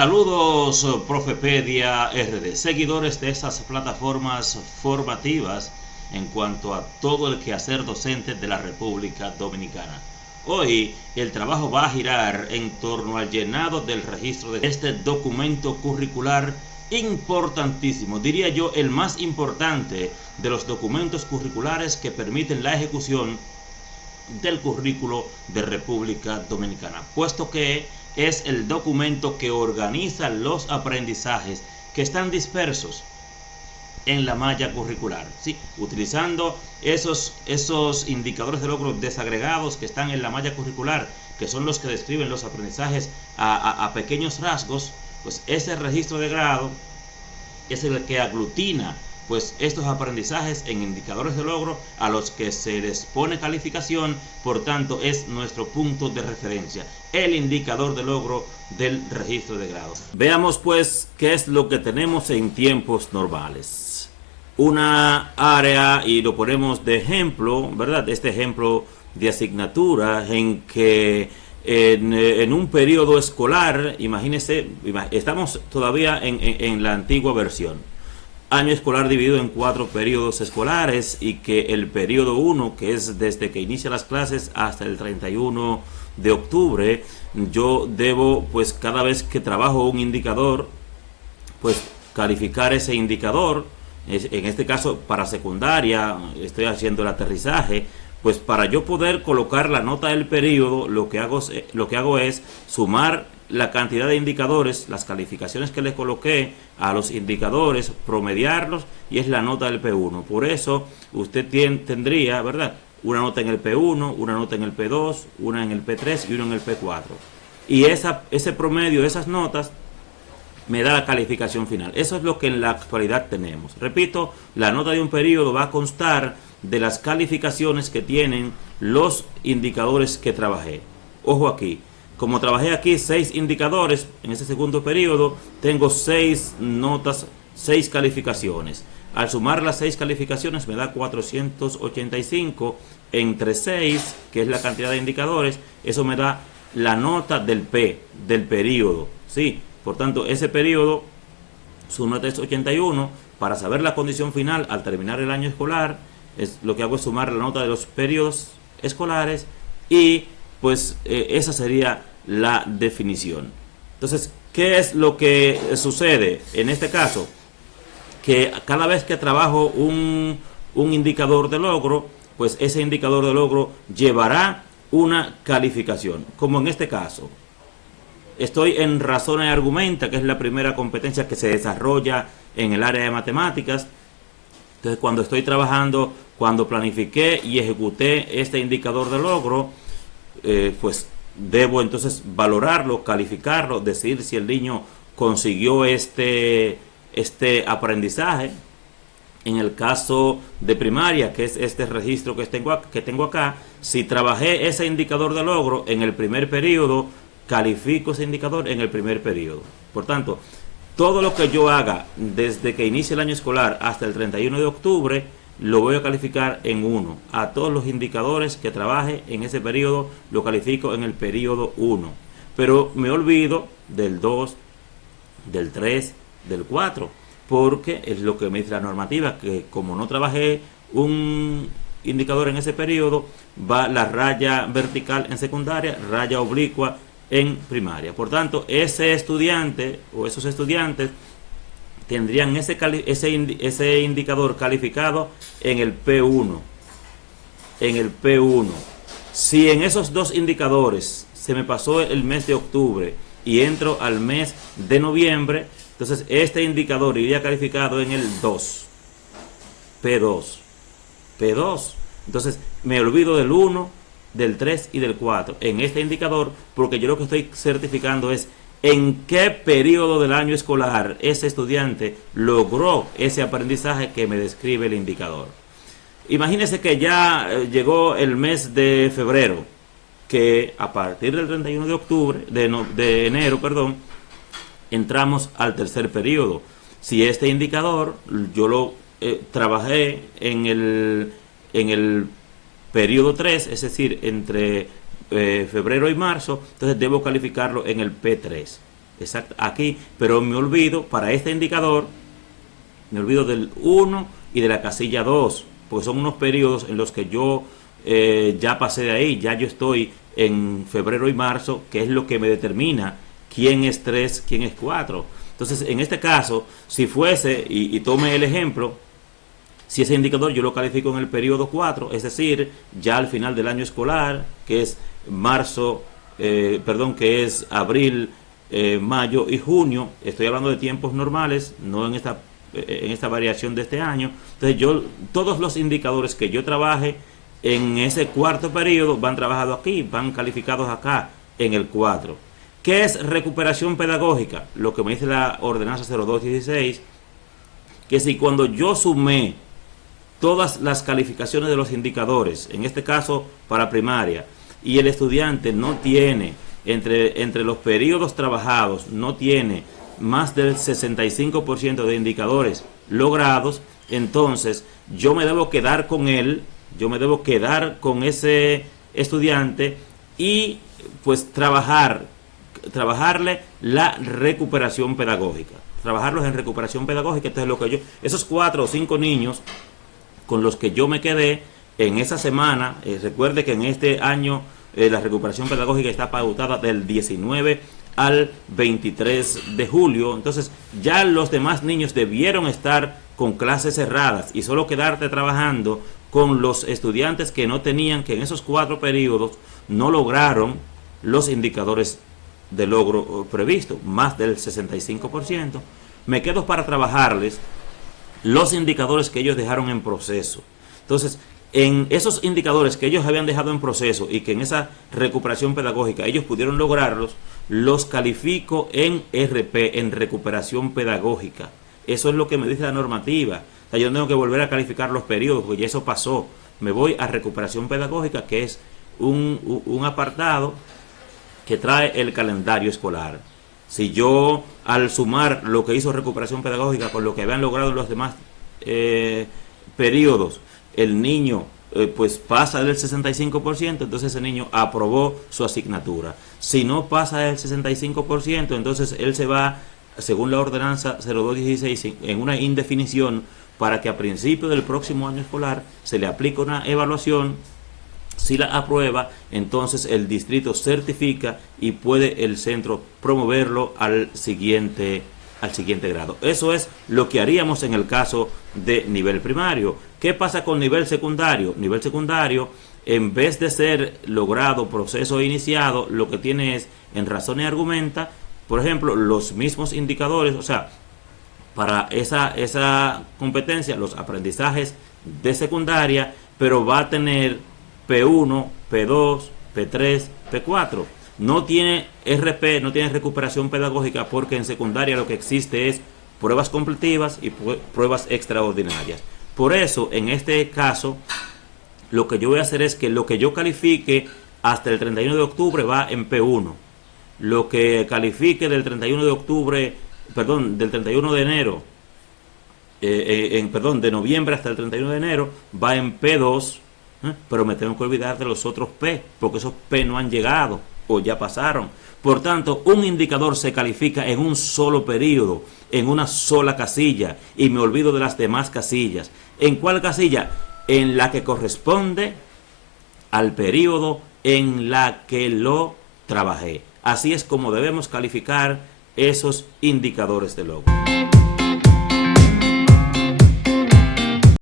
Saludos, Profepedia RD, seguidores de estas plataformas formativas en cuanto a todo el quehacer docente de la República Dominicana. Hoy el trabajo va a girar en torno al llenado del registro de este documento curricular importantísimo, diría yo el más importante de los documentos curriculares que permiten la ejecución del currículo de República Dominicana, puesto que es el documento que organiza los aprendizajes que están dispersos en la malla curricular, ¿sí? Utilizando esos indicadores de logro desagregados que están en la malla curricular, que son los que describen los aprendizajes a pequeños rasgos. Pues ese registro de grado es el que aglutina pues estos aprendizajes en indicadores de logro a los que se les pone calificación. Por tanto, es nuestro punto de referencia, el indicador de logro del registro de grado. Veamos pues qué es lo que tenemos en tiempos normales. Una área, y lo ponemos de ejemplo, ¿verdad? Este ejemplo de asignatura en que en un periodo escolar, imagínense, estamos todavía en la antigua versión. Año escolar dividido en 4 periodos escolares, y que el periodo 1, que es desde que inicia las clases hasta el 31 de octubre, yo debo, pues cada vez que trabajo un indicador, pues calificar ese indicador. En este caso para secundaria estoy haciendo el aterrizaje. Pues para yo poder colocar la nota del periodo, lo que hago es sumar la cantidad de indicadores, las calificaciones que le coloqué a los indicadores, promediarlos, y es la nota del P1. Por eso usted tendría, ¿verdad?, una nota en el P1, una nota en el P2, una en el P3 y una en el P4. Y ese promedio de esas notas me da la calificación final. Eso es lo que en la actualidad tenemos. Repito, la nota de un periodo va a constar de las calificaciones que tienen los indicadores que trabajé. Ojo aquí, como trabajé aquí 6 indicadores en ese segundo periodo, tengo 6 notas, 6 calificaciones. Al sumar las 6 calificaciones me da 485 entre 6, que es la cantidad de indicadores. Eso me da la nota del del periodo, ¿sí? Por tanto, ese periodo, su nota es 81. Para saber la condición final al terminar el año escolar, lo que hago es sumar la nota de los periodos escolares, y pues esa sería la definición. Entonces, ¿qué es lo que sucede en este caso? Que cada vez que trabajo un indicador de logro, pues ese indicador de logro llevará una calificación. Como en este caso, estoy en razona y argumenta, que es la primera competencia que se desarrolla en el área de matemáticas. Entonces, cuando estoy trabajando, cuando planifiqué y ejecuté este indicador de logro, pues debo entonces valorarlo, calificarlo, decir si el niño consiguió este aprendizaje. En el caso de primaria, que es este registro que tengo acá, si trabajé ese indicador de logro en el primer periodo, califico ese indicador en el primer periodo. Por tanto, todo lo que yo haga desde que inicie el año escolar hasta el 31 de octubre, lo voy a calificar en 1. A todos los indicadores que trabaje en ese periodo, lo califico en el periodo 1. Pero me olvido del 2, del 3, del 4, porque es lo que me dice la normativa, que como no trabajé un indicador en ese periodo, va la raya vertical en secundaria, raya oblicua en primaria. Por tanto, ese estudiante o esos estudiantes tendrían ese indicador calificado en el P1. En el P1. Si en esos 2 indicadores se me pasó el mes de octubre y entro al mes de noviembre, entonces este indicador iría calificado en el 2. P2. P2. Entonces me olvido del 1, del 3 y del 4 en este indicador, porque yo lo que estoy certificando es en qué periodo del año escolar ese estudiante logró ese aprendizaje que me describe el indicador. Imagínense que ya llegó el mes de febrero, que a partir del 31 de octubre, de enero, perdón, entramos al tercer periodo. Si este indicador yo lo trabajé en el periodo 3, es decir, entre febrero y marzo, entonces debo calificarlo en el P3. aquí, pero me olvido para este indicador, me olvido del 1 y de la casilla 2, porque son unos periodos en los que yo ya pasé de ahí, ya yo estoy en febrero y marzo, que es lo que me determina quién es 3, quién es 4. Entonces, en este caso, si fuese, y tome el ejemplo, si ese indicador yo lo califico en el periodo 4, es decir, ya al final del año escolar, que es que es abril, mayo y junio, estoy hablando de tiempos normales, no en esta variación de este año. Entonces todos los indicadores que yo trabaje en ese cuarto periodo van trabajados aquí, van calificados acá en el 4. ¿Qué es recuperación pedagógica? Lo que me dice la ordenanza 0216, que si cuando yo sumé todas las calificaciones de los indicadores, en este caso para primaria, y el estudiante no tiene, entre los periodos trabajados, no tiene más del 65% de indicadores logrados, entonces yo me debo quedar con él, yo me debo quedar con ese estudiante y pues trabajarle la recuperación pedagógica, trabajarlos en recuperación pedagógica. Entonces esos 4 o 5 niños con los que yo me quedé en esa semana, recuerde que en este año la recuperación pedagógica está pautada del 19 al 23 de julio, entonces ya los demás niños debieron estar con clases cerradas y solo quedarte trabajando con los estudiantes que no tenían, que en esos 4 periodos no lograron los indicadores de logro previsto, más del 65%. Me quedo para trabajarles los indicadores que ellos dejaron en proceso. Entonces, en esos indicadores que ellos habían dejado en proceso y que en esa recuperación pedagógica ellos pudieron lograrlos, los califico en RP, en recuperación pedagógica. Eso es lo que me dice la normativa. O sea, yo no tengo que volver a calificar los periodos, porque ya eso pasó. Me voy a recuperación pedagógica, que es un apartado que trae el calendario escolar. Si yo, al sumar lo que hizo recuperación pedagógica con lo que habían logrado los demás periodos, el niño pues pasa del 65%, entonces ese niño aprobó su asignatura. Si no pasa del 65%, entonces él se va, según la ordenanza 0216, en una indefinición para que a principio del próximo año escolar se le aplique una evaluación. Si la aprueba, entonces el distrito certifica y puede el centro promoverlo al siguiente grado. Eso es lo que haríamos en el caso de nivel primario. ¿Qué pasa con nivel secundario? Nivel secundario, en vez de ser logrado, proceso iniciado, lo que tiene es en razón y argumenta, por ejemplo, los mismos indicadores, o sea, para esa competencia, los aprendizajes de secundaria, pero va a tener P1, P2, P3, P4. No tiene RP, no tiene recuperación pedagógica, porque en secundaria lo que existe es pruebas completivas y pruebas extraordinarias. Por eso, en este caso, lo que yo voy a hacer es que lo que yo califique hasta el 31 de octubre va en P1. Lo que califique del 31 de octubre, del 31 de enero, de noviembre hasta el 31 de enero, va en P2. Pero me tengo que olvidar de los otros P, porque esos P no han llegado o ya pasaron. Por tanto, un indicador se califica en un solo periodo, en una sola casilla, y me olvido de las demás casillas. ¿En cuál casilla? En la que corresponde al periodo en la que lo trabajé. Así es como debemos calificar esos indicadores de logro.